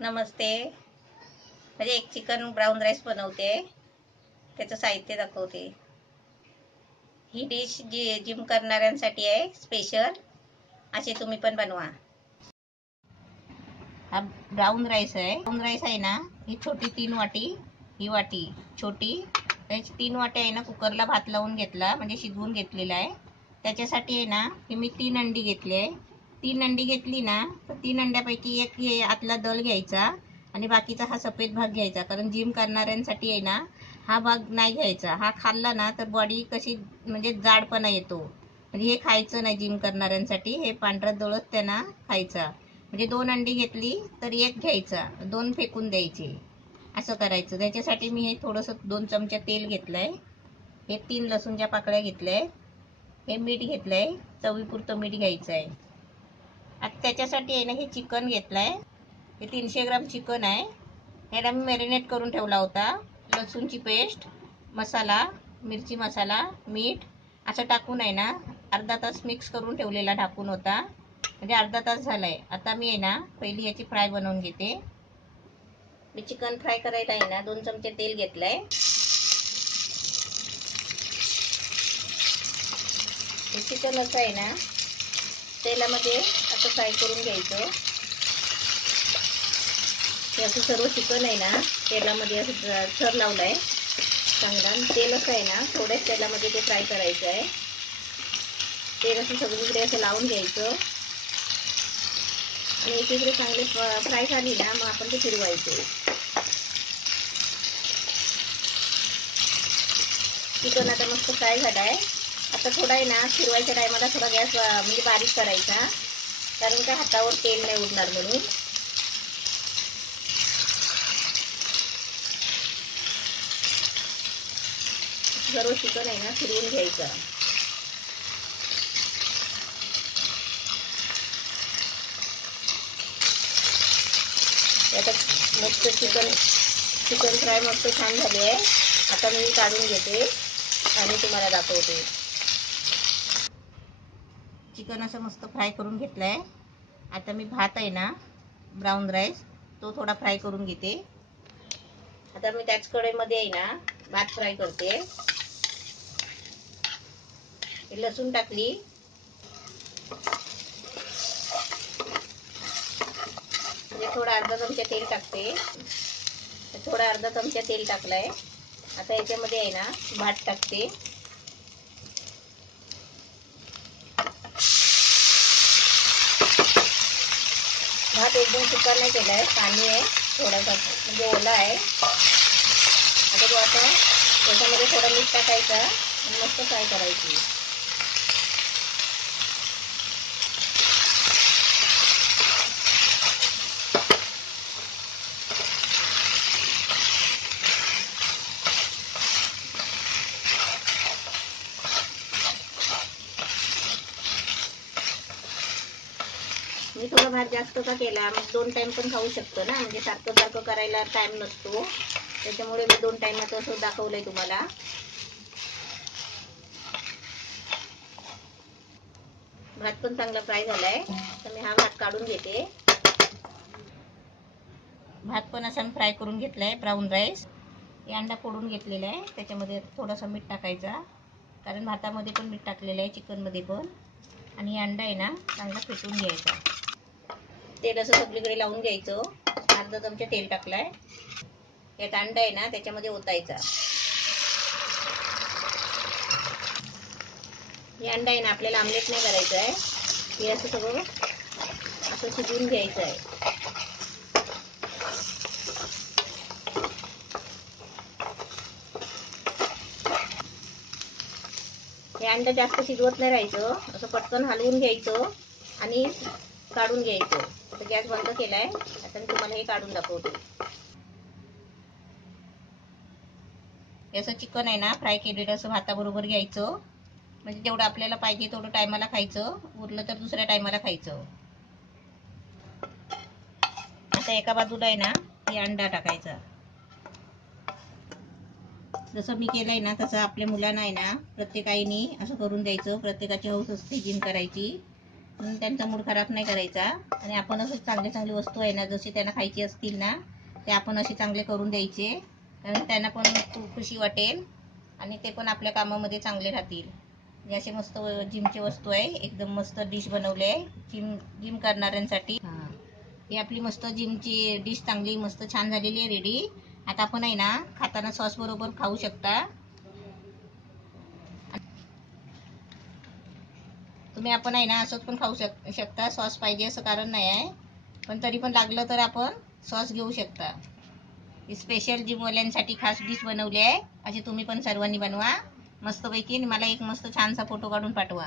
नमस्ते. म्हणजे एक chicken brown rice बनवते. त्याचं साहित्य दाखवते. ही डिश जिम करणाऱ्यांसाठी आहे स्पेशल. असे तुम्ही पण बनवा. हा ब्राउन राईस आहे. ब्राउन राईस आहे ना, ही छोटी 3 वाटी, ही वाटी छोटी, त्याची 3 वाट्या आहे ना कुकरला भात लावून घेतला, म्हणजे शिजवून घेतलेला आहे. त्याच्यासाठी आहे ना ही मी 3 अंडी घेतली. 3 अंडी घेतली ना तर 3 अंड्यापैकी एक हे आतला दल घ्यायचा आणि बाकीचा हा सफेद भाग घ्यायचा. कारण जिम करणाऱ्यांसाठी आहे ना हा भाग नाही घ्यायचा. हा खाल्ला ना तर बॉडी कशी म्हणजे जाडपणा येतो. म्हणजे हे खायचं नाही जिम करणाऱ्यांसाठी. हे पांढरा दळच त्यांना खायचा. म्हणजे 2 अंडी घेतली तर एक घ्यायचा, 2 फेकून द्यायचे, असं करायचं. त्याच्यासाठी मी हे थोडंसं 2 चमचे तेल घेतलंय. हे 3 लसूणच्या पाकळ्या घेतल्याय. हे मीठ घेतलंय, चवीपुरतं मीठ घ्यायचं आहे. आता त्याच्यासाठी आहे ना हे चिकन घेतलंय. हे 300 ग्राम चिकन आहे. ह्याला मी मॅरिनेट करून ठेवला होता. लसूणची पेस्ट, मसाला, मिरची मसाला, मीठ असं टाकून आहे ना अर्धा तास मिक्स करून ठेवलेला ढाकून होता. म्हणजे अर्धा तास झालाय. आता मी आहे ना पहिली याची फ्राय बनवून घेते. मी चिकन फ्राय करायला आहे ना 2 चमचे तेल घेतलंय. हे चिकन असं आहे ना तेलामध्ये असं फ्राय करून घ्यायचं. हे असं सर्व चिकन आहे ना तेलामध्ये असं थर लावलाय चांगला. तेल असं आहे ना थोड्याच तेलामध्ये ते फ्राय करायचं आहे. तेल असं सगळीकडे असं लावून घ्यायचं आणि एकीकडे चांगले फ्राय झाली ना मग आपण ते फिरवायचे. चिकन आता मस्त फ्राय झाला आहे. आता थोडा आहे ना फिरवायच्या टायमाला थोडा गॅस म्हणजे बारीक करायचा, कारण का हातावर तेल नाही उडणार म्हणून. सर्व चिकन आहे ना फिरवून घ्यायचं. आता मस्त चिकन फ्राय मस्त छान झाली आहे. आता मी काढून घेते आणि तुम्हाला दाखवते. चिकन असं मस्त फ्राय करून घेतलंय. आता मी भात आहे ना ब्राउन राईस तो थोडा फ्राय करून घेते. आता मी त्याच कढईमध्ये आहे ना भात फ्राय करते. लसूण टाकली, थोडा अर्धा चमचा तेल टाकते. थोडा अर्धा चमचा तेल टाकलाय. आता याच्यामध्ये आहे ना भात टाकते. भात एकदम सुका नाही केलाय, पाणी आहे थोडासा, म्हणजे ओला आहे. आता तो आता त्याच्यामध्ये थोडा मीठ टाकायचा आणि मस्त फ्राय करायची. मी थोडा भात जास्त का केला, मग 2 टाइम पण खाऊ शकतो ना. म्हणजे सारखं सारखं करायला टाइम नसतो, त्याच्यामुळे मी 2 टाइमाचं असं दाखवलंय तुम्हाला. भात पण चांगला फ्राय झालाय. तर मी हा भात काढून घेते. भात पण असा मी फ्राय करून घेतलाय ब्राउन राईस. हे अंडा फोडून घेतलेला आहे. त्याच्यामध्ये थोडासा मीठ टाकायचा, कारण भातामध्ये पण मीठ टाकलेलं आहे, चिकनमध्ये पण. आणि हे अंडा आहे ना चांगला फेटून घ्यायचा. तेल असं सगळीकडे लावून घ्यायचं. अर्धा चमचा तेल टाकलाय. यात अंडा आहे ना त्याच्यामध्ये ओतायचा. हे अंडा आहे ना आपल्याला आमलेट नाही करायचं आहे. हे असं सगळं असं शिजवून घ्यायचं आहे. हे अंडा जास्त शिजवत नाही राहायचं, असं पटकन हलवून घ्यायचं आणि काढून घ्यायचं. आता गॅस बंद केलाय. आता मी तुम्हाला हे काढून दाखवते. असं चिकन आहे ना फ्राय केलेलं असं भाताबरोबर घ्यायचं. म्हणजे जेवढं आपल्याला पाहिजे तेवढं टायमाला खायचं, उरलं तर दुसऱ्या टायमाला खायचं. आता एका बाजूला आहे ना हे अंडा टाकायचा. जसं मी केलंय ना तसं आपल्या मुलांना आहे ना प्रत्येक आईने असं करून द्यायचं. प्रत्येकाची हौस असते जिम करायची. म्हणून त्यांचा मूड खराब नाही करायचा. आणि आपण असं चांगले चांगले वस्तू आहे ना, जशी त्यांना खायची असतील ना ते आपण असे चांगले करून द्यायचे, कारण त्यांना पण खूप खुशी वाटेल आणि ते पण आपल्या कामामध्ये चांगले राहतील. हे असे मस्त जिमचे वस्तू आहे, एकदम मस्त डिश बनवले आहे जिम करणाऱ्यांसाठी. ही आपली मस्त जिमची डिश चांगली मस्त छान झालेली आहे रेडी. आता आपण आहे ना खाताना सॉस बरोबर खाऊ शकता. तुम्ही आपण आहे ना असंच पण खाऊ शकता, सॉस पाहिजे असं कारण नाही आहे, पण तरी पण लागलं तर आपण सॉस घेऊ शकता. ही स्पेशल जिमवाल्यांसाठी खास डिश बनवली आहे. अशी तुम्ही पण सर्वांनी बनवा मस्तपैकी. मला एक मस्त छानसा फोटो काढून पाठवा.